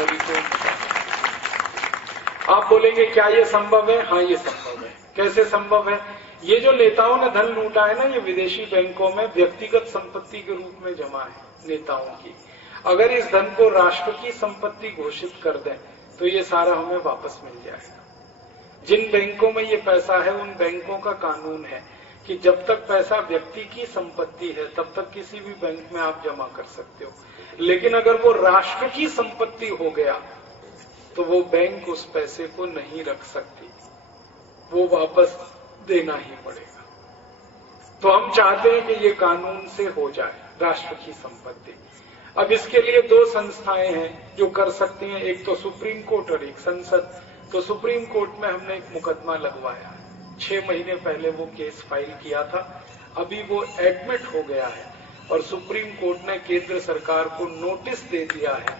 मेरी कोई मदद। आप बोलेंगे क्या ये संभव है? हाँ, ये संभव है। कैसे संभव है? ये जो नेताओं ने धन लूटा है ना, ये विदेशी बैंकों में व्यक्तिगत संपत्ति के रूप में जमा है नेताओं की। अगर इस धन को राष्ट्र की संपत्ति घोषित कर दें तो ये सारा हमें वापस मिल जाएगा। जिन बैंकों में ये पैसा है, उन बैंकों का कानून है कि जब तक पैसा व्यक्ति की संपत्ति है तब तक किसी भी बैंक में आप जमा कर सकते हो, लेकिन अगर वो राष्ट्र की संपत्ति हो गया तो वो बैंक उस पैसे को नहीं रख सकती, वो वापस देना ही पड़ेगा। तो हम चाहते हैं कि ये कानून से हो जाए राष्ट्र की संपत्ति। अब इसके लिए दो संस्थाएं हैं जो कर सकती हैं, एक तो सुप्रीम कोर्ट और एक संसद। तो सुप्रीम कोर्ट में हमने एक मुकदमा लगवाया, 6 महीने पहले वो केस फाइल किया था, अभी वो एडमिट हो गया है और सुप्रीम कोर्ट ने केंद्र सरकार को नोटिस दे दिया है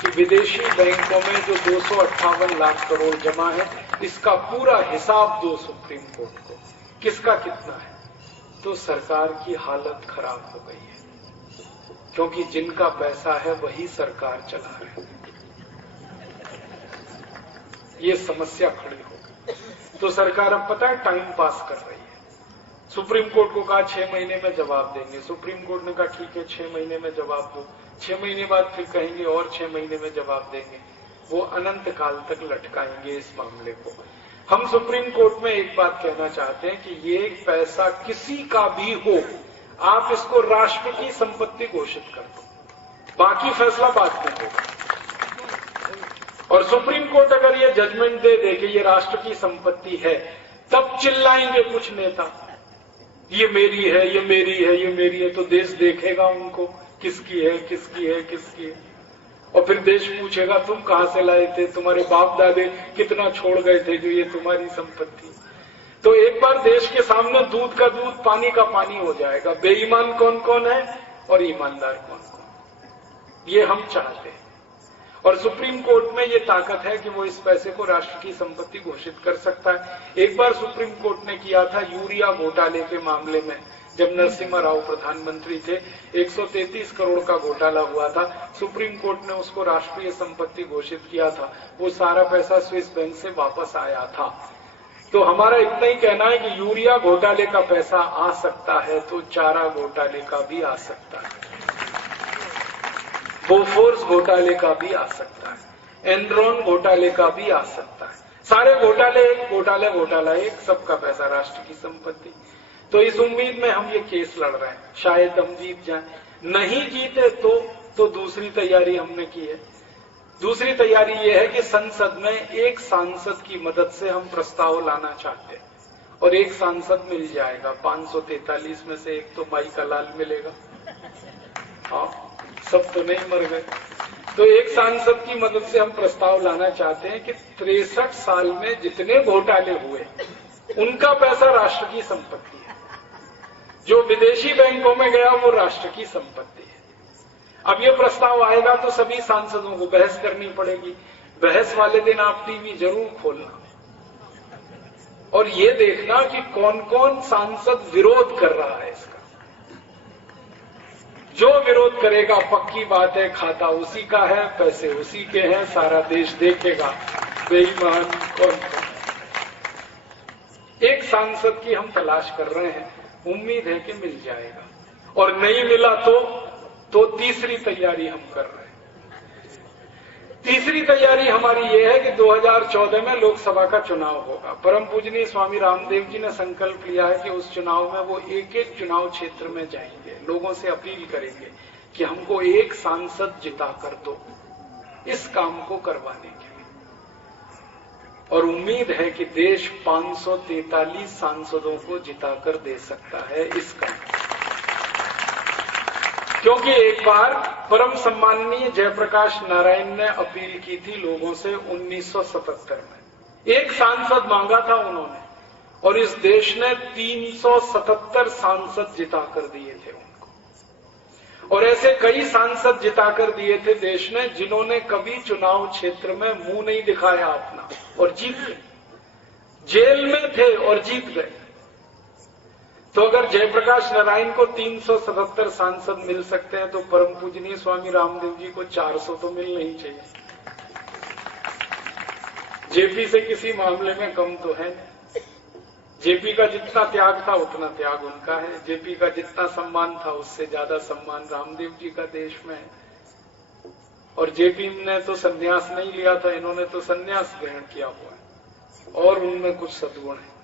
कि विदेशी बैंकों में जो 258 लाख करोड़ जमा है, इसका पूरा हिसाब दो सुप्रीम कोर्ट को, किसका कितना है। तो सरकार की हालत खराब हो गई है, क्योंकि जिनका पैसा है वही सरकार चला रही है। ये समस्या खड़ी हो गई। तो सरकार अब पता है टाइम पास कर रही है। सुप्रीम कोर्ट को कहा 6 महीने में जवाब देंगे, सुप्रीम कोर्ट ने कहा ठीक है 6 महीने में जवाब दो, 6 महीने बाद फिर कहेंगे और 6 महीने में जवाब देंगे। वो अनंत काल तक लटकाएंगे इस मामले को। हम सुप्रीम कोर्ट में एक बात कहना चाहते हैं कि ये पैसा किसी का भी हो, आप इसको राष्ट्र की संपत्ति घोषित कर दो, बाकी फैसला बाद में होगा। और सुप्रीम कोर्ट अगर ये जजमेंट दे दे कि ये राष्ट्र की संपत्ति है, तब चिल्लाएंगे कुछ नेता, ये मेरी है, ये मेरी है, ये मेरी है। तो देश देखेगा उनको किसकी है, किसकी है, किसकी है। और फिर देश पूछेगा तुम कहां से लाए थे, तुम्हारे बाप दादे कितना छोड़ गए थे जो ये तुम्हारी संपत्ति। तो एक बार देश के सामने दूध का दूध पानी का पानी हो जाएगा, बेईमान कौन कौन है और ईमानदार कौन कौन। ये हम चाहते हैं। और सुप्रीम कोर्ट में ये ताकत है कि वो इस पैसे को राष्ट्र की संपत्ति घोषित कर सकता है। एक बार सुप्रीम कोर्ट ने किया था यूरिया घोटाले के मामले में, जब नरसिम्हा राव प्रधानमंत्री थे, 133 करोड़ का घोटाला हुआ था। सुप्रीम कोर्ट ने उसको राष्ट्रीय संपत्ति घोषित किया था। वो सारा पैसा स्विस बैंक से वापस आया था। तो हमारा इतना ही कहना है कि यूरिया घोटाले का पैसा आ सकता है तो चारा घोटाले का भी आ सकता है, बोफोर्स घोटाले का भी आ सकता है, एनरॉन घोटाले का भी आ सकता है। सारे घोटाले एक, घोटाला एक, सबका पैसा राष्ट्र की संपत्ति। तो इस उम्मीद में हम ये केस लड़ रहे हैं, शायद हम जीत जाएं। नहीं जीते तो दूसरी तैयारी हमने की है। दूसरी तैयारी ये है कि संसद में एक सांसद की मदद से हम प्रस्ताव लाना चाहते हैं और एक सांसद मिल जाएगा। 543 में से एक तो माई का लाल मिलेगा। हाँ, सब तो नहीं मर गए। तो एक सांसद की मदद से हम प्रस्ताव लाना चाहते हैं कि 63 साल में जितने घोटाले हुए उनका पैसा राष्ट्र की संपत्ति है, जो विदेशी बैंकों में गया वो राष्ट्र की संपत्ति है। अब ये प्रस्ताव आएगा तो सभी सांसदों को बहस करनी पड़ेगी। बहस वाले दिन आप टीवी जरूर खोलना और ये देखना कि कौन कौन सांसद विरोध कर रहा है इसका। जो विरोध करेगा पक्की बात है खाता उसी का है, पैसे उसी के हैं, सारा देश देखेगा बेईमान कौन कौन। एक सांसद की हम तलाश कर रहे हैं, उम्मीद है कि मिल जाएगा। और नहीं मिला तो तीसरी तैयारी हम कर रहे हैं। तीसरी तैयारी हमारी ये है कि 2014 में लोकसभा का चुनाव होगा। परम पूजनीय स्वामी रामदेव जी ने संकल्प लिया है कि उस चुनाव में वो एक एक चुनाव क्षेत्र में जाएंगे, लोगों से अपील करेंगे कि हमको एक सांसद जिता कर दो इस काम को करवाने के लिए। और उम्मीद है कि देश 543 सांसदों को जिताकर दे सकता है इस काम। क्योंकि एक बार परम सम्माननीय जयप्रकाश नारायण ने अपील की थी लोगों से 1977 में, एक सांसद मांगा था उन्होंने और इस देश ने 377 सांसद जिताकर दिए थे उनको। और ऐसे कई सांसद जिताकर दिए थे देश ने जिन्होंने कभी चुनाव क्षेत्र में मुंह नहीं दिखाया अपना और जीत गए, जेल में थे और जीत गए। तो अगर जयप्रकाश नारायण को 377 सांसद मिल सकते हैं तो परम पूजनीय स्वामी रामदेव जी को 400 तो मिलना ही चाहिए। जेपी से किसी मामले में कम तो है नहीं। जेपी का जितना त्याग था उतना त्याग उनका है। जेपी का जितना सम्मान था उससे ज्यादा सम्मान रामदेव जी का देश में है। और जेपी ने तो संन्यास नहीं लिया था, इन्होंने तो संन्यास ग्रहण किया हुआ है और उनमें कुछ सद्गुण है।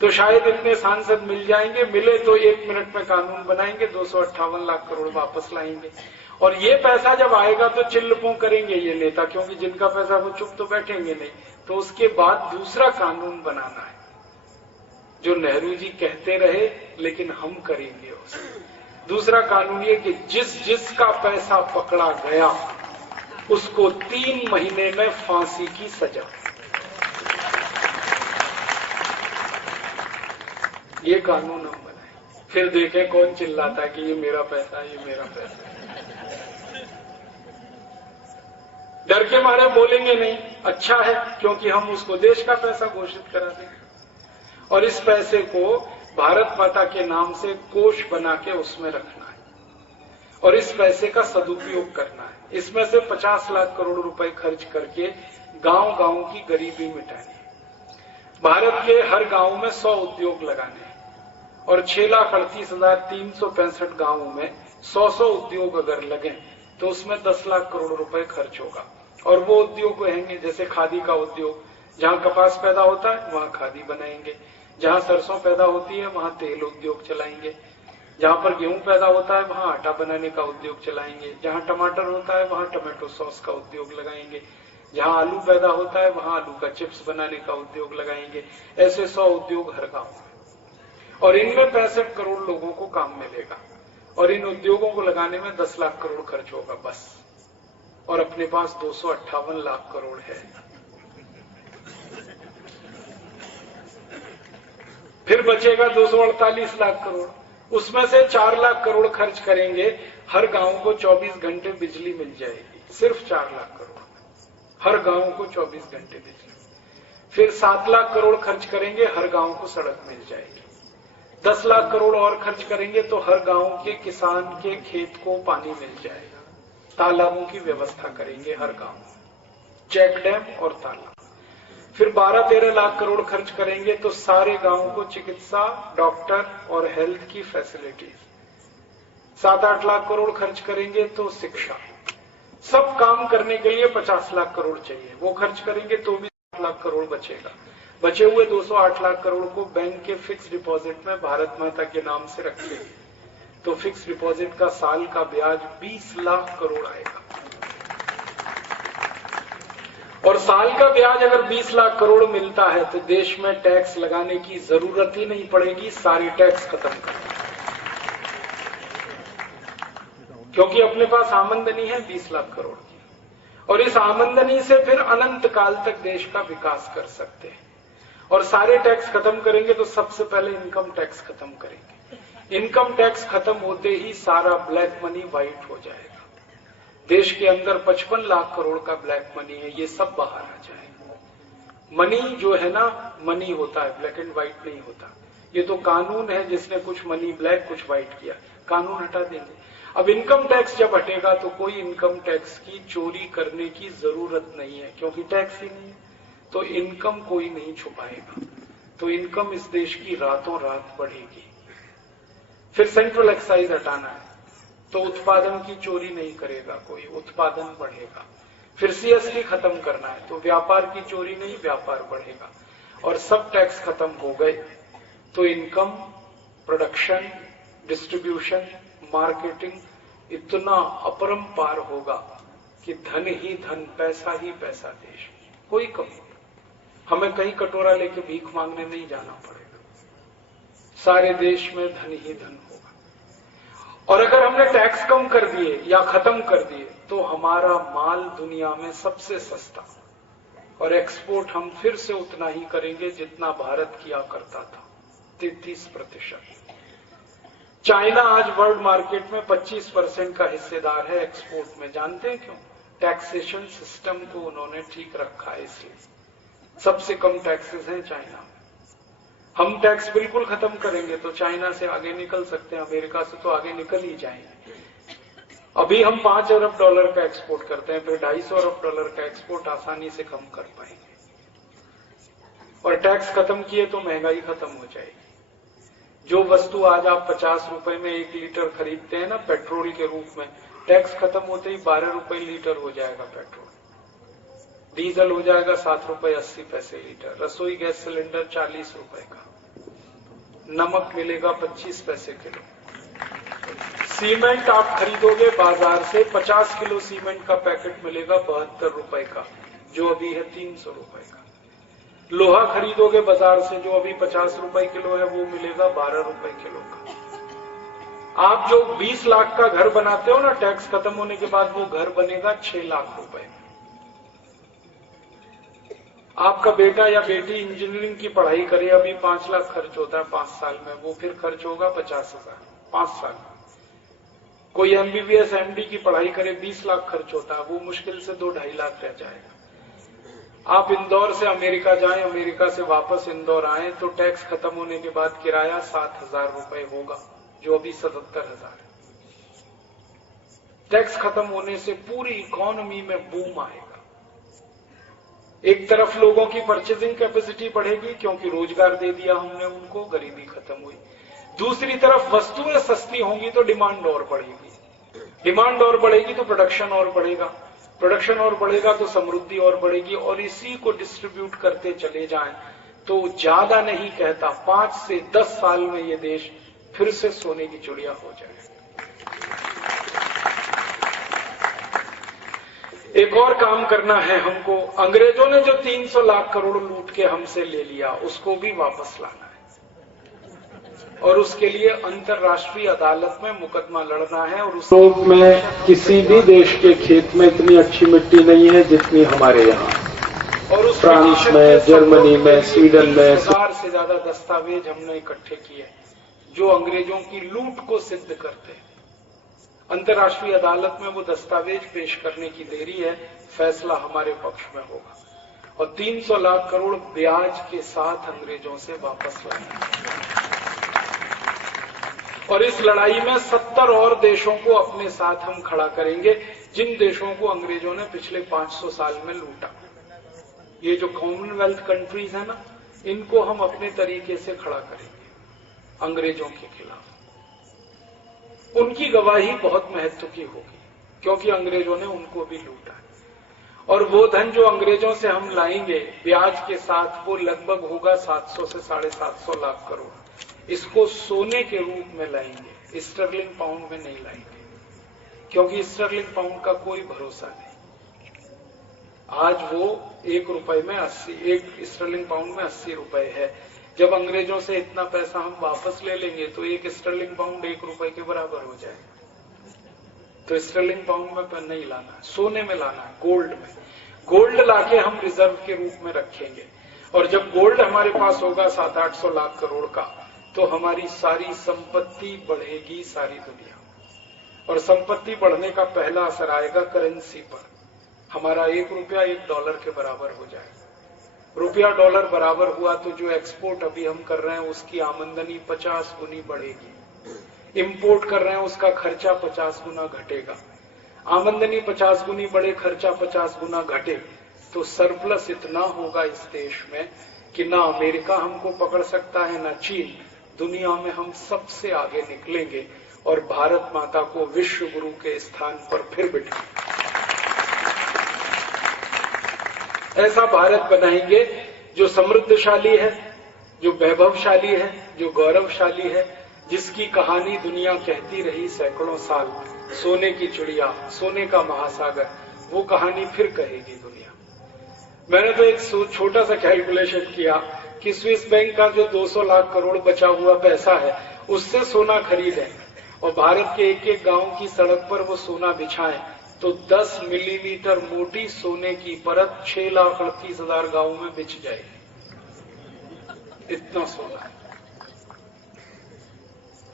तो शायद इतने सांसद मिल जाएंगे, मिले तो 1 मिनट में कानून बनाएंगे, 258 लाख करोड़ वापस लाएंगे। और ये पैसा जब आएगा तो चिल्लपों करेंगे ये नेता, क्योंकि जिनका पैसा वो चुप तो बैठेंगे नहीं। तो उसके बाद दूसरा कानून बनाना है जो नेहरू जी कहते रहे, लेकिन हम करेंगे उसे। दूसरा कानून ये कि जिसका पैसा पकड़ा गया उसको 3 महीने में फांसी की सजा। ये कानून हम बनाए, फिर देखें कौन चिल्लाता है कि ये मेरा पैसा, ये मेरा पैसा। डर के मारे बोलेंगे नहीं, अच्छा है, क्योंकि हम उसको देश का पैसा घोषित करा देंगे। और इस पैसे को भारत माता के नाम से कोष बना के उसमें रखना है और इस पैसे का सदुपयोग करना है। इसमें से 50 लाख करोड़ रुपए खर्च करके गांव गांव की गरीबी मिटानी है। भारत के हर गांव में 100 उद्योग लगाने हैं और 6,38,365 गांवों में 100 उद्योग अगर लगे तो उसमें 10 लाख करोड़ रुपए खर्च होगा। और वो उद्योग रहेंगे जैसे खादी का उद्योग, जहां कपास पैदा होता है वहां खादी बनाएंगे, जहां सरसों पैदा होती है वहां तेल उद्योग चलाएंगे, जहां पर गेहूं पैदा होता है वहां आटा बनाने का उद्योग चलाएंगे, जहां टमाटर होता है वहां टमाटो सॉस का उद्योग लगाएंगे, जहां आलू पैदा होता है वहां आलू का चिप्स बनाने का उद्योग लगाएंगे। ऐसे 100 उद्योग हर गांव में, और इनमें 65 करोड़ लोगों को काम मिलेगा। और इन उद्योगों को लगाने में 10 लाख करोड़ खर्च होगा बस। और अपने पास 258 लाख करोड़ है। फिर बचेगा 248 लाख करोड़। उसमें से 4 लाख करोड़ खर्च करेंगे, हर गांव को 24 घंटे बिजली मिल जाएगी। सिर्फ 4 लाख करोड़, हर गांव को 24 घंटे बिजली। फिर 7 लाख करोड़ खर्च करेंगे, हर गांव को सड़क मिल जाएगी। 10 लाख करोड़ और खर्च करेंगे तो हर गांव के किसान के खेत को पानी मिल जाएगा। तालाबों की व्यवस्था करेंगे हर गांव में, चेक डैम और तालाब। फिर 12-13 लाख करोड़ खर्च करेंगे तो सारे गांवों को चिकित्सा, डॉक्टर और हेल्थ की फैसिलिटीज। 7-8 लाख करोड़ खर्च करेंगे तो शिक्षा। सब काम करने के लिए 50 लाख करोड़ चाहिए, वो खर्च करेंगे तो भी 8 लाख करोड़ बचेगा। बचे हुए 208 लाख करोड़ को बैंक के फिक्स डिपॉजिट में भारत माता के नाम से रखेंगे तो फिक्स डिपॉजिट का साल का ब्याज 20 लाख करोड़ आएगा। और साल का ब्याज अगर 20 लाख करोड़ मिलता है तो देश में टैक्स लगाने की जरूरत ही नहीं पड़ेगी, सारी टैक्स खत्म कर, क्योंकि अपने पास आमदनी है 20 लाख करोड़ की। और इस आमदनी से फिर अनंत काल तक देश का विकास कर सकते हैं। और सारे टैक्स खत्म करेंगे तो सबसे पहले इनकम टैक्स खत्म करेंगे। इनकम टैक्स खत्म होते ही सारा ब्लैक मनी व्हाइट हो जाएगा। देश के अंदर 55 लाख करोड़ का ब्लैक मनी है, ये सब बाहर आ जाएगा। मनी जो है ना, मनी होता है, ब्लैक एंड व्हाइट नहीं होता। ये तो कानून है जिसने कुछ मनी ब्लैक कुछ व्हाइट किया, कानून हटा देंगे। अब इनकम टैक्स जब हटेगा तो कोई इनकम टैक्स की चोरी करने की जरूरत नहीं है, क्योंकि टैक्स ही नहीं है। तो इनकम कोई नहीं छुपाएगा, तो इनकम इस देश की रातों रात बढ़ेगी। फिर सेंट्रल एक्साइज हटाना है तो उत्पादन की चोरी नहीं करेगा कोई, उत्पादन बढ़ेगा। फिर सीएसटी खत्म करना है तो व्यापार की चोरी नहीं, व्यापार बढ़ेगा। और सब टैक्स खत्म हो गए तो इनकम, प्रोडक्शन, डिस्ट्रीब्यूशन, मार्केटिंग इतना अपरंपार होगा कि धन ही धन, पैसा ही पैसा देश, कोई कमी नहीं। हमें कहीं कटोरा लेके भीख मांगने नहीं जाना पड़ेगा, सारे देश में धन ही धन होगा। और अगर हमने टैक्स कम कर दिए या खत्म कर दिए तो हमारा माल दुनिया में सबसे सस्ता, और एक्सपोर्ट हम फिर से उतना ही करेंगे जितना भारत किया करता था, 33%। चाइना आज वर्ल्ड मार्केट में 25% का हिस्सेदार है एक्सपोर्ट में। जानते हैं क्यों? टैक्सेशन सिस्टम को उन्होंने ठीक रखा है, इसलिए सबसे कम टैक्सेस हैं चाइना में। हम टैक्स बिल्कुल खत्म करेंगे तो चाइना से आगे निकल सकते हैं, अमेरिका से तो आगे निकल ही जाएंगे। अभी हम $5 अरब का एक्सपोर्ट करते हैं, फिर $250 अरब का एक्सपोर्ट आसानी से कम कर पाएंगे। और टैक्स खत्म किए तो महंगाई खत्म हो जाएगी। जो वस्तु आज आप 50 रुपए में 1 लीटर खरीदते हैं ना पेट्रोल के रूप में, टैक्स खत्म होते ही 12 रुपए लीटर हो जाएगा पेट्रोल। डीजल हो जाएगा 7 रुपए 80 पैसे लीटर, रसोई गैस सिलेंडर 40 रुपए का, नमक मिलेगा 25 पैसे किलो। सीमेंट आप खरीदोगे बाजार से 50 किलो सीमेंट का पैकेट मिलेगा 72 रुपए का, जो अभी है 300 रुपए का। लोहा खरीदोगे बाजार से जो अभी 50 रुपए किलो है, वो मिलेगा 12 रुपए किलो का। आप जो 20 लाख का घर बनाते हो ना, टैक्स खत्म होने के बाद वो घर बनेगा 6 लाख रुपए में। आपका बेटा या बेटी इंजीनियरिंग की पढ़ाई करे, अभी 5 लाख खर्च होता है 5 साल में, वो फिर खर्च होगा 50,000 5 साल में। कोई एमबीबीएस एमडी की पढ़ाई करे 20 लाख खर्च होता है, वो मुश्किल से 2-2.5 लाख रह जाएगा। आप इंदौर से अमेरिका जाएं, अमेरिका से वापस इंदौर आए तो टैक्स खत्म होने के बाद किराया 7,000 रुपए होगा, जो अभी 77,000 है। टैक्स खत्म होने से पूरी इकोनॉमी में बूम आएगा। एक तरफ लोगों की परचेजिंग कैपेसिटी बढ़ेगी क्योंकि रोजगार दे दिया हमने उनको, गरीबी खत्म हुई। दूसरी तरफ वस्तुएं सस्ती होंगी तो डिमांड और बढ़ेगी, डिमांड और बढ़ेगी तो प्रोडक्शन और बढ़ेगा, प्रोडक्शन और बढ़ेगा तो समृद्धि और बढ़ेगी, और इसी को डिस्ट्रीब्यूट करते चले जाएं तो ज्यादा नहीं कहता 5 से 10 साल में ये देश फिर से सोने की चिड़िया हो जाए। एक और काम करना है हमको। अंग्रेजों ने जो 300 लाख करोड़ लूट के हमसे ले लिया, उसको भी वापस लाना है, और उसके लिए अंतर्राष्ट्रीय अदालत में मुकदमा लड़ना है। और उस में किसी भी देश के खेत में इतनी अच्छी मिट्टी नहीं है जितनी हमारे यहाँ, और उस फ्रांस में, जर्मनी में, स्वीडन में 1000 से ज्यादा दस्तावेज हमने इकट्ठे किए जो अंग्रेजों की लूट को सिद्ध करते हैं। अंतर्राष्ट्रीय अदालत में वो दस्तावेज पेश करने की देरी है, फैसला हमारे पक्ष में होगा, और 300 लाख करोड़ ब्याज के साथ अंग्रेजों से वापस लाना। और इस लड़ाई में 70 और देशों को अपने साथ हम खड़ा करेंगे, जिन देशों को अंग्रेजों ने पिछले 500 साल में लूटा। ये जो कॉमनवेल्थ कंट्रीज है ना, इनको हम अपने तरीके से खड़ा करेंगे अंग्रेजों के खिलाफ। उनकी गवाही बहुत महत्व की होगी क्योंकि अंग्रेजों ने उनको भी लूटा, और वो धन जो अंग्रेजों से हम लाएंगे ब्याज के साथ, वो लगभग होगा 700 से 750 लाख करोड़। इसको सोने के रूप में लाएंगे, स्टर्लिंग पाउंड में नहीं लाएंगे, क्योंकि स्टर्लिंग पाउंड का कोई भरोसा नहीं। आज वो 1 रुपए में 80, 1 स्टर्लिंग पाउंड में 80 रुपए है। जब अंग्रेजों से इतना पैसा हम वापस ले लेंगे तो 1 स्टर्लिंग पाउंड 1 रुपए के बराबर हो जाएगा। तो स्टर्लिंग पाउंड में नहीं लाना है, सोने में लाना है, गोल्ड में। गोल्ड लाके हम रिजर्व के रूप में रखेंगे, और जब गोल्ड हमारे पास होगा 700-800 लाख करोड़ का, तो हमारी सारी संपत्ति बढ़ेगी सारी दुनिया में। और संपत्ति बढ़ने का पहला असर आएगा करेंसी पर। हमारा 1 रुपया 1 डॉलर के बराबर हो जाएगा। रुपया डॉलर बराबर हुआ तो जो एक्सपोर्ट अभी हम कर रहे हैं उसकी आमदनी 50 गुनी बढ़ेगी, इंपोर्ट कर रहे हैं उसका खर्चा 50 गुना घटेगा। आमदनी 50 गुनी बढ़े, खर्चा 50 गुना घटे, तो सरप्लस इतना होगा इस देश में कि ना अमेरिका हमको पकड़ सकता है, ना चीन। दुनिया में हम सबसे आगे निकलेंगे और भारत माता को विश्व गुरु के स्थान पर फिर बिठाएंगे। ऐसा भारत बनाएंगे जो समृद्धशाली है, जो वैभवशाली है, जो गौरवशाली है, जिसकी कहानी दुनिया कहती रही सैकड़ों साल। सोने की चिड़िया, सोने का महासागर, वो कहानी फिर कहेगी दुनिया। मैंने तो एक छोटा सा कैलकुलेशन किया कि स्विस बैंक का जो 200 लाख करोड़ बचा हुआ पैसा है, उससे सोना खरीदें और भारत के एक एक गांव की सड़क पर वो सोना बिछाएं, तो 10 मिलीमीटर मोटी सोने की परत 6,38,000 गांवों में बिछ जाएगी। इतना सोना है।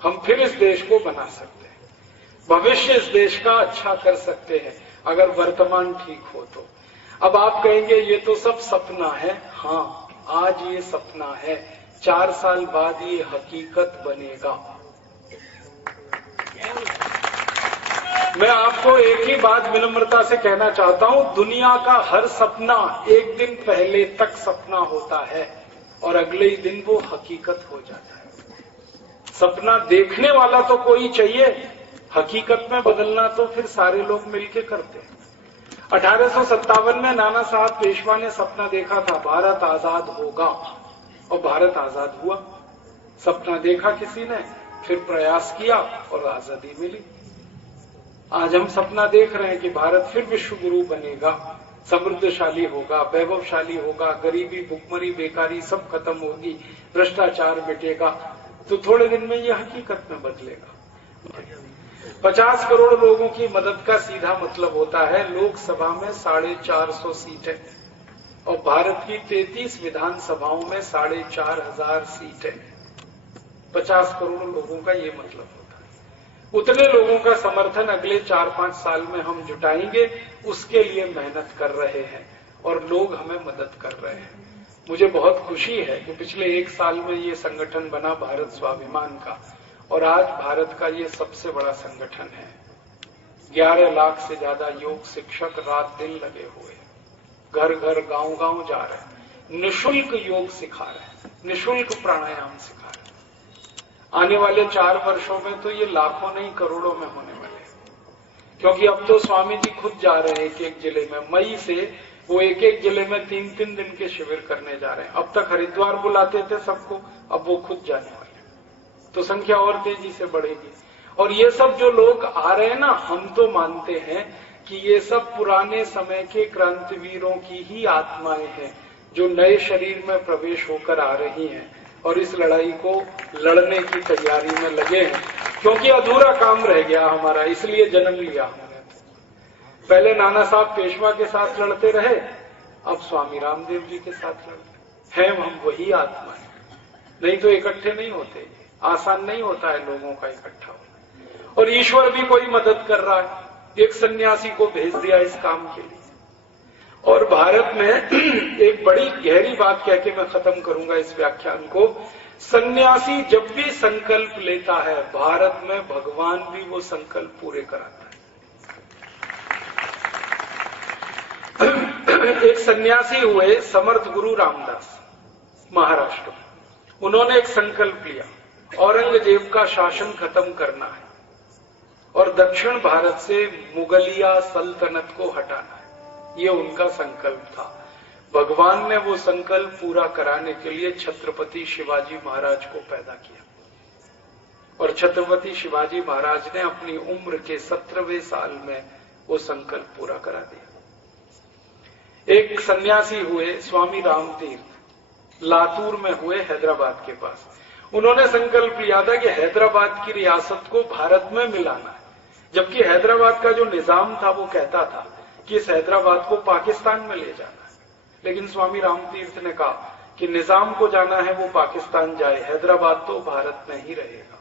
हम फिर इस देश को बना सकते हैं, भविष्य इस देश का अच्छा कर सकते हैं अगर वर्तमान ठीक हो तो। अब आप कहेंगे ये तो सब सपना है। हाँ, आज ये सपना है, 4 साल बाद ये हकीकत बनेगा। मैं आपको एक ही बात विनम्रता से कहना चाहता हूं, दुनिया का हर सपना एक दिन पहले तक सपना होता है, और अगले ही दिन वो हकीकत हो जाता है। सपना देखने वाला तो कोई चाहिए, हकीकत में बदलना तो फिर सारे लोग मिलके करते हैं। 1857 में नाना साहब पेशवा ने सपना देखा था, भारत आजाद होगा, और भारत आजाद हुआ। सपना देखा किसी ने, फिर प्रयास किया और आजादी मिली। आज हम सपना देख रहे हैं कि भारत फिर विश्व गुरु बनेगा, समृद्धशाली होगा, वैभवशाली होगा, गरीबी, भुखमरी, बेकारी सब खत्म होगी, भ्रष्टाचार मिटेगा। तो थोड़े दिन में यह हकीकत में बदलेगा। 50 करोड़ लोगों की मदद का सीधा मतलब होता है लोकसभा में 450 सीटें और भारत की 33 विधानसभाओं में 4,500 सीटें। 50 करोड़ लोगों का ये मतलब होता है। उतने लोगों का समर्थन अगले 4-5 साल में हम जुटाएंगे, उसके लिए मेहनत कर रहे हैं और लोग हमें मदद कर रहे हैं। मुझे बहुत खुशी है कि पिछले 1 साल में ये संगठन बना भारत स्वाभिमान का, और आज भारत का ये सबसे बड़ा संगठन है। 11 लाख से ज्यादा योग शिक्षक रात दिन लगे हुए, घर घर गांव गांव जा रहे हैं, निःशुल्क योग सिखा रहे हैं, निःशुल्क प्राणायाम सिखा रहे हैं। आने वाले 4 वर्षों में तो ये लाखों नहीं करोड़ों में होने वाले हैं, क्योंकि अब तो स्वामी जी खुद जा रहे हैं एक जिले में। मई से वो एक जिले में 3-3 दिन के शिविर करने जा रहे हैं। अब तक हरिद्वार बुलाते थे सबको, अब वो खुद जाने वाले, तो संख्या और तेजी से बढ़ेगी। और ये सब जो लोग आ रहे हैं ना, हम तो मानते हैं कि ये सब पुराने समय के क्रांतिवीरों की ही आत्माएं हैं जो नए शरीर में प्रवेश होकर आ रही हैं और इस लड़ाई को लड़ने की तैयारी में लगे हैं, क्योंकि अधूरा काम रह गया हमारा, इसलिए जन्म लिया हमने। पहले नाना साहब पेशवा के साथ लड़ते रहे, अब स्वामी रामदेव जी के साथ लड़ते हैं। हम वही आत्मा है, नहीं तो इकट्ठे नहीं होते। आसान नहीं होता है लोगों का इकट्ठा होना। और ईश्वर भी कोई मदद कर रहा है, एक सन्यासी को भेज दिया इस काम के लिए। और भारत में एक बड़ी गहरी बात कह के मैं खत्म करूंगा इस व्याख्यान को। सन्यासी जब भी संकल्प लेता है, भारत में भगवान भी वो संकल्प पूरे कराता है। एक सन्यासी हुए समर्थ गुरु रामदास महाराष्ट्र में। उन्होंने एक संकल्प लिया, औरंगजेब का शासन खत्म करना है और दक्षिण भारत से मुगलिया सल्तनत को हटाना है। ये उनका संकल्प था। भगवान ने वो संकल्प पूरा कराने के लिए छत्रपति शिवाजी महाराज को पैदा किया और छत्रपति शिवाजी महाराज ने अपनी उम्र के 17वें साल में वो संकल्प पूरा करा दिया। एक सन्यासी हुए स्वामी रामतीर्थ, लातूर में हुए, हैदराबाद के पास। उन्होंने संकल्प लिया था कि हैदराबाद की रियासत को भारत में मिलाना है, जबकि हैदराबाद का जो निजाम था वो कहता था कि इस हैदराबाद को पाकिस्तान में ले जाना है। लेकिन स्वामी रामतीर्थ ने कहा कि निजाम को जाना है वो पाकिस्तान जाए, हैदराबाद तो भारत में ही रहेगा।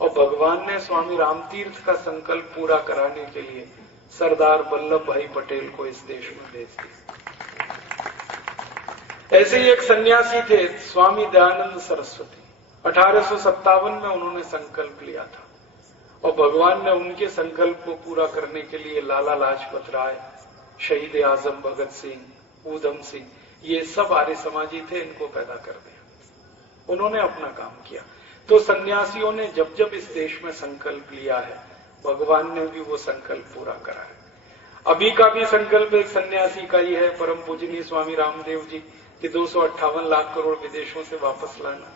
और भगवान ने स्वामी रामतीर्थ का संकल्प पूरा कराने के लिए सरदार वल्लभ भाई पटेल को इस देश में भेज दिया। ऐसे ही एक सन्यासी थे स्वामी दयानंद सरस्वती। 1857 में उन्होंने संकल्प लिया था और भगवान ने उनके संकल्प को पूरा करने के लिए लाला लाजपत राय, शहीद आजम भगत सिंह, ऊधम सिंह, ये सब आर्य समाजी थे, इनको पैदा कर दिया। उन्होंने अपना काम किया। तो सन्यासियों ने जब जब इस देश में संकल्प लिया है, भगवान ने भी वो संकल्प पूरा करा है। अभी का भी संकल्प एक सन्यासी का ही है, परम पूजनीय स्वामी रामदेव जी, कि 258 लाख करोड़ विदेशों से वापस लाना,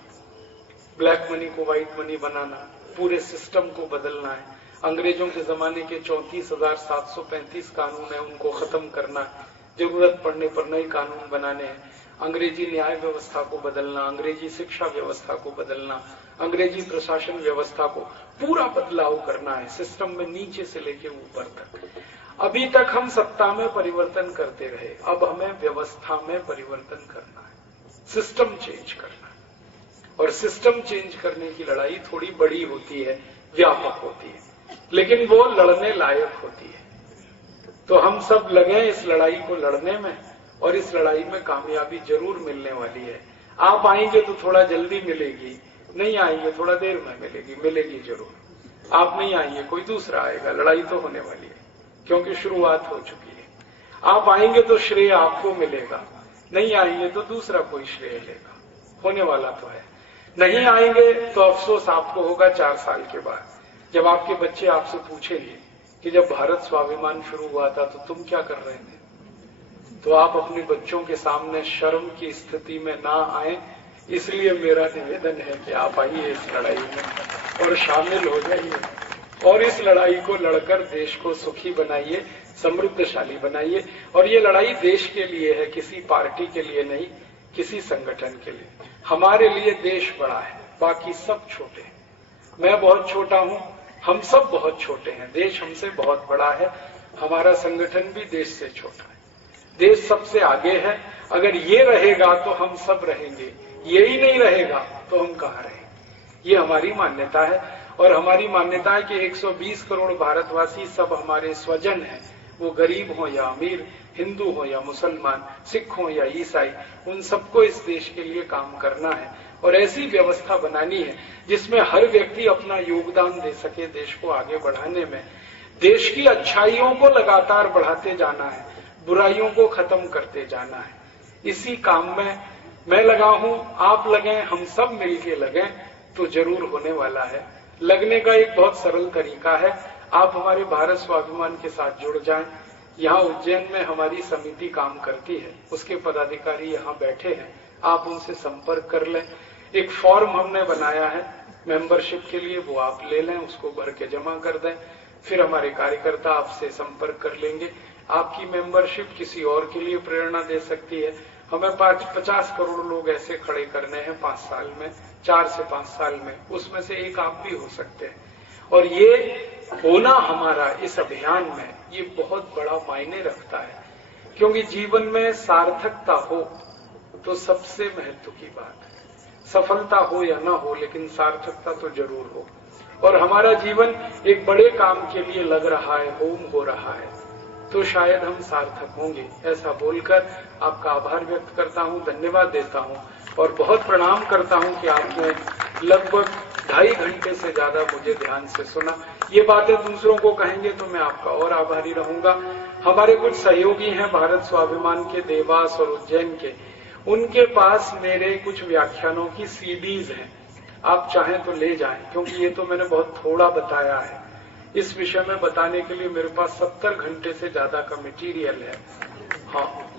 ब्लैक मनी को व्हाइट मनी बनाना, पूरे सिस्टम को बदलना है। अंग्रेजों के जमाने के 34,735 कानून है, उनको खत्म करना है। जरूरत पड़ने पर नए कानून बनाने हैं। अंग्रेजी न्याय व्यवस्था को बदलना, अंग्रेजी शिक्षा व्यवस्था को बदलना, अंग्रेजी प्रशासन व्यवस्था को पूरा बदलाव करना है, सिस्टम में नीचे से लेके ऊपर तक। अभी तक हम सत्ता में परिवर्तन करते रहे, अब हमें व्यवस्था में परिवर्तन करना है, सिस्टम चेंज करना है। और सिस्टम चेंज करने की लड़ाई थोड़ी बड़ी होती है, व्यापक होती है, लेकिन वो लड़ने लायक होती है। तो हम सब लगे इस लड़ाई को लड़ने में, और इस लड़ाई में कामयाबी जरूर मिलने वाली है। आप आएंगे तो थोड़ा जल्दी मिलेगी, नहीं आएंगे थोड़ा देर में मिलेगी, मिलेगी जरूर। आप नहीं आएंगे, कोई दूसरा आएगा, लड़ाई तो होने वाली है, क्योंकि शुरुआत हो चुकी है। आप आएंगे तो श्रेय आपको मिलेगा, नहीं आएंगे तो दूसरा कोई श्रेय लेगा। होने वाला तो है। नहीं आएंगे तो अफसोस आपको होगा 4 साल के बाद, जब आपके बच्चे आपसे पूछेंगे कि जब भारत स्वाभिमान शुरू हुआ था तो तुम क्या कर रहे थे। तो आप अपने बच्चों के सामने शर्म की स्थिति में ना आए, इसलिए मेरा निवेदन है कि आप आइए इस लड़ाई में और शामिल हो जाइए और इस लड़ाई को लड़कर देश को सुखी बनाइए, समृद्धशाली बनाइए। और ये लड़ाई देश के लिए है, किसी पार्टी के लिए नहीं, किसी संगठन के लिए। हमारे लिए देश बड़ा है, बाकी सब छोटे हैं। मैं बहुत छोटा हूं, हम सब बहुत छोटे हैं, देश हमसे बहुत बड़ा है, हमारा संगठन भी देश से छोटा है। देश सबसे आगे है, अगर ये रहेगा तो हम सब रहेंगे, यही नहीं रहेगा तो हम कहाँ रहेंगे। ये हमारी मान्यता है। और हमारी मान्यता है कि 120 करोड़ भारतवासी सब हमारे स्वजन हैं, वो गरीब हो या अमीर, हिंदू हो या मुसलमान, सिख हो या ईसाई, उन सबको इस देश के लिए काम करना है और ऐसी व्यवस्था बनानी है जिसमें हर व्यक्ति अपना योगदान दे सके देश को आगे बढ़ाने में। देश की अच्छाइयों को लगातार बढ़ाते जाना है, बुराइयों को खत्म करते जाना है। इसी काम में मैं लगा हूं, आप लगें, हम सब मिलके लगें तो जरूर होने वाला है। लगने का एक बहुत सरल तरीका है, आप हमारे भारत स्वाभिमान के साथ जुड़ जाएं। यहाँ उज्जैन में हमारी समिति काम करती है, उसके पदाधिकारी यहाँ बैठे हैं, आप उनसे संपर्क कर लें। एक फॉर्म हमने बनाया है मेंबरशिप के लिए, वो आप ले लें, उसको भर के जमा कर दें। फिर हमारे कार्यकर्ता आपसे संपर्क कर लेंगे। आपकी मेंबरशिप किसी और के लिए प्रेरणा दे सकती है। हमें 50 करोड़ लोग ऐसे खड़े करने हैं 5 साल में, 4 से 5 साल में, उसमें से एक आप भी हो सकते हैं। और ये होना हमारा इस अभियान में ये बहुत बड़ा मायने रखता है, क्योंकि जीवन में सार्थकता हो तो सबसे महत्व की बात है। सफलता हो या ना हो, लेकिन सार्थकता तो जरूर हो। और हमारा जीवन एक बड़े काम के लिए लग रहा है, होम हो रहा है, तो शायद हम सार्थक होंगे। ऐसा बोलकर आपका आभार व्यक्त करता हूं, धन्यवाद देता हूं और बहुत प्रणाम करता हूं कि आपने लगभग 2.5 घंटे से ज्यादा मुझे ध्यान से सुना। ये बातें दूसरों को कहेंगे तो मैं आपका और आभारी रहूंगा। हमारे कुछ सहयोगी हैं भारत स्वाभिमान के, देवास और उज्जैन के, उनके पास मेरे कुछ व्याख्यानों की सीडीज हैं, आप चाहें तो ले जाएं, क्योंकि ये तो मैंने बहुत थोड़ा बताया है। इस विषय में बताने के लिए मेरे पास 70 घंटे से ज्यादा का मटेरियल है। हाँ,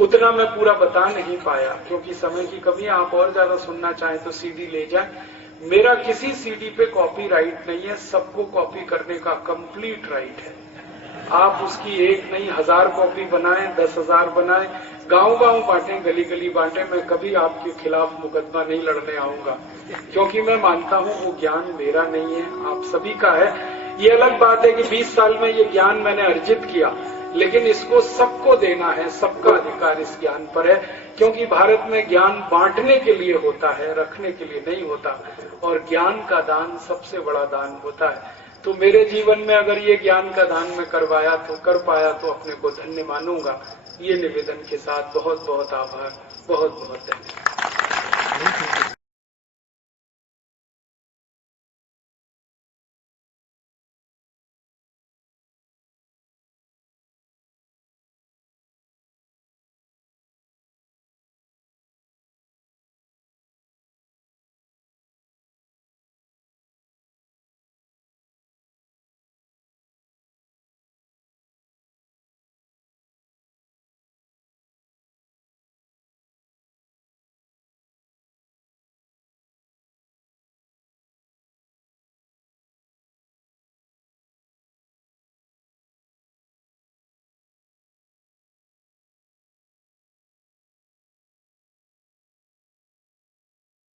उतना मैं पूरा बता नहीं पाया क्योंकि समय की कमी। आप और ज्यादा सुनना चाहें तो सीडी ले जाएं। मेरा किसी सीडी पे कॉपी राइट नहीं है, सबको कॉपी करने का कंप्लीट राइट है। आप उसकी एक नहीं 1000 कॉपी बनाएं, 10,000 बनाएं, गांव-गांव बांटें, गली-गली बांटें। मैं कभी आपके खिलाफ मुकदमा नहीं लड़ने आऊंगा, क्योंकि मैं मानता हूं वो ज्ञान मेरा नहीं है, आप सभी का है। ये अलग बात है कि 20 साल में ये ज्ञान मैंने अर्जित किया, लेकिन इसको सबको देना है, सबका अधिकार इस ज्ञान पर है, क्योंकि भारत में ज्ञान बांटने के लिए होता है, रखने के लिए नहीं होता। और ज्ञान का दान सबसे बड़ा दान होता है। तो मेरे जीवन में अगर ये ज्ञान का दान मैं कर पाया तो अपने को धन्य मानूंगा। ये निवेदन के साथ बहुत बहुत आभार, बहुत बहुत धन्यवाद।